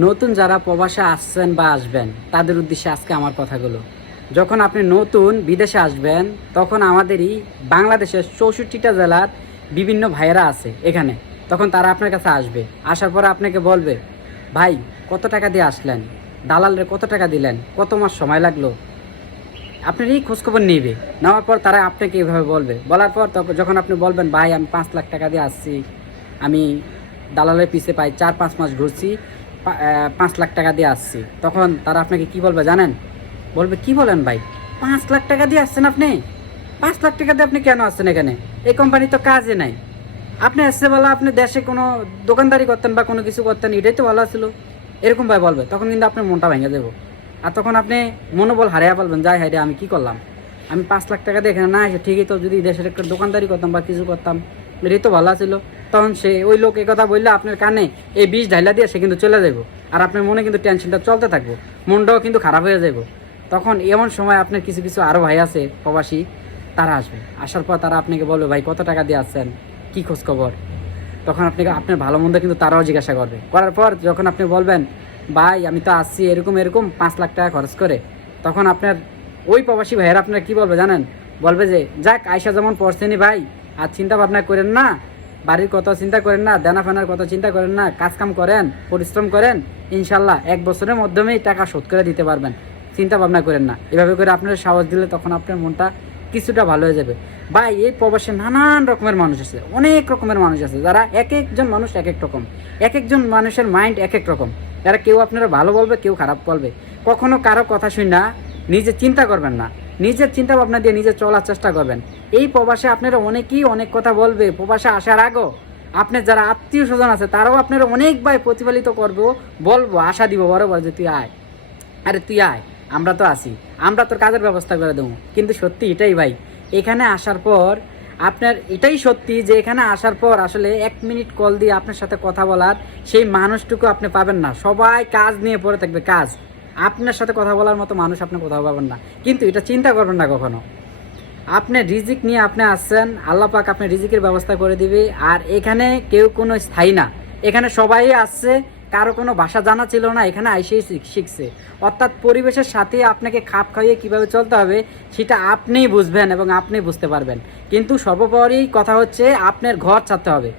নতুন যারা প্রবাসে আসছেন বা আসবেন তাদের উদ্দেশ্যে আজকে আমার কথাগুলো। যখন আপনি নতুন বিদেশে আসবেন তখন আমাদেরই বাংলাদেশের 64টা জেলার বিভিন্ন ভাইয়েরা আছে এখানে। তখন তারা আপনার কাছে আসবে, আসার পরে আপনাকে বলবে, ভাই কত টাকা দিয়ে আসলেন, দালালের কত টাকা দিলেন, কত মাস সময় লাগলো, আপনার এই খোঁজখবর নেবে। নেওয়ার পর তারা আপনাকে এভাবে বলবে, বলার পর তখন যখন আপনি বলবেন, ভাই আমি 5 লাখ টাকা দিয়ে আসছি, আমি দালালের পিছে পাই 4-5 মাস ঘুরছি, 5 লাখ টাকা দিয়ে আসছি, তখন তারা আপনাকে কি বলবে জানেন? বলবে, কি বলেন ভাই, 5 লাখ টাকা দিয়ে আসছেন আপনি? 5 লাখ টাকা দিয়ে আপনি কেন আসছেন এখানে? এই কোম্পানি তো কাজে নাই। আপনি আসছে বলা, আপনি দেশে কোনো দোকানদারি করতেন বা কোনো কিছু করতেন, এটাই তো ভালো ছিল। এরকম ভাই বলবে, তখন কিন্তু আপনার মনটা ভেঙে দেবো। আর তখন আপনি মনোবল হারিয়ে ফেলবেন, যাই হারিয়ে আমি কি করলাম, আমি 5 লাখ টাকা দিয়ে এখানে না এসে ঠিকই তো যদি দেশের একটা দোকানদারি করতাম বা কিছু করতাম, এটাই তো ভালো ছিল। তখন সে ওই লোক এই কথা বললে আপনার কানে এই বিষ ঢাইলা দিয়ে সে কিন্তু চলে যাব। আর আপনার মনে কিন্তু টেনশনটা চলতে থাকবো, মনটাও কিন্তু খারাপ হয়ে যাব। তখন এমন সময় আপনার কিছু কিছু আরও ভাই আছে প্রবাসী, তারা আসবে। আসার পর তারা আপনাকে বলবে, ভাই কত টাকা দিয়ে আসছেন, কী খোঁজখবর। তখন আপনাকে আপনার ভালো মন্দ কিন্তু তারাও জিজ্ঞাসা করবে। করার পর যখন আপনি বলবেন, ভাই আমি তো আসছি এরকম এরকম 5 লাখ টাকা খরচ করে, তখন আপনার ওই প্রবাসী ভাইয়েরা আপনার কী বলবে জানেন? বলবে যে, যাক আয়সা যেমন পড়ছেনি ভাই, আর চিন্তা ভাবনা করেন না, বাড়ির কথা চিন্তা করেন না, দেনা ফেনার কথা চিন্তা করেন না, কাজকাম করেন, পরিশ্রম করেন, ইনশাল্লাহ 1 বছরের মাধ্যমেই টাকা শোধ করে দিতে পারবেন, চিন্তা ভাবনা করেন না। এভাবে করে আপনার সাহস দিলে তখন আপনার মনটা কিছুটা ভালো হয়ে যাবে। ভাই এই প্রবাসে নানান রকমের মানুষ আছে, অনেক রকমের মানুষ আছে, যারা এক একজন মানুষ এক এক রকম, এক একজন মানুষের মাইন্ড এক এক রকম। যারা কেউ আপনারা ভালো বলবে, কেউ খারাপ বলবে। কখনো কারো কথা শুনে না নিজে চিন্তা করবেন না, নিজের চিন্তা ভাবনা দিয়ে নিজে চলার চেষ্টা করবেন। এই প্রবাসে আপনারা অনেকেই অনেক কথা বলবে, প্রবাসে আসার আগেও আপনার যারা আত্মীয় স্বজন আছে তারাও আপনারা অনেকবার প্রতিফলিত করবো, বলবো, আশা দিব বরাবর যে তুই আয়, আরে তুই আয়, আমরা তো আসি, আমরা তোর কাজের ব্যবস্থা করে দেবো। কিন্তু সত্যি এটাই ভাই, এখানে আসার পর আপনার এটাই সত্যি যে এখানে আসার পর আসলে 1 মিনিট কল দিয়ে আপনার সাথে কথা বলার সেই মানুষটুকু আপনি পাবেন না। সবাই কাজ নিয়ে পড়ে থাকবে, কাজ, আপনার সাথে কথা বলার মতো মানুষ আপনি কোথাও পাবেন না। কিন্তু এটা চিন্তা করবেন না কখনো, আপনি রিজিক নিয়ে আপনি আসছেন, আল্লাহ পাক আপনি রিজিকের ব্যবস্থা করে দিবে। আর এখানে কেউ কোনো স্থায়ী না, এখানে সবাই আসছে, কারো কোনো ভাষা জানা ছিল না, এখানে আইসেই শিখছে। অর্থাৎ পরিবেশের সাথে আপনাকে খাপ খাইয়ে কীভাবে চলতে হবে সেটা আপনিই বুঝবেন এবং আপনি বুঝতে পারবেন। কিন্তু সর্বোপরি কথা হচ্ছে আপনার ঘর ছাড়তে হবে।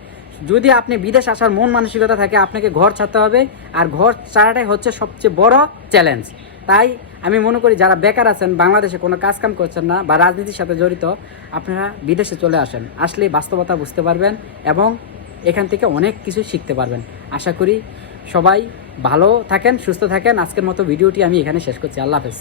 যদি আপনি বিদেশ আসার মন মানসিকতা থাকে, আপনাকে ঘর ছাড়তে হবে। আর ঘর ছাড়াটাই হচ্ছে সবচেয়ে বড় চ্যালেঞ্জ। তাই আমি মনে করি যারা বেকার আছেন, বাংলাদেশে কোনো কাজকাম করছেন না বা রাজনীতির সাথে জড়িত, আপনারা বিদেশে চলে আসেন। আসলে বাস্তবতা বুঝতে পারবেন এবং এখান থেকে অনেক কিছু শিখতে পারবেন। আশা করি সবাই ভালো থাকেন, সুস্থ থাকেন। আজকের মতো ভিডিওটি আমি এখানে শেষ করছি। আল্লাহ হাফেজ।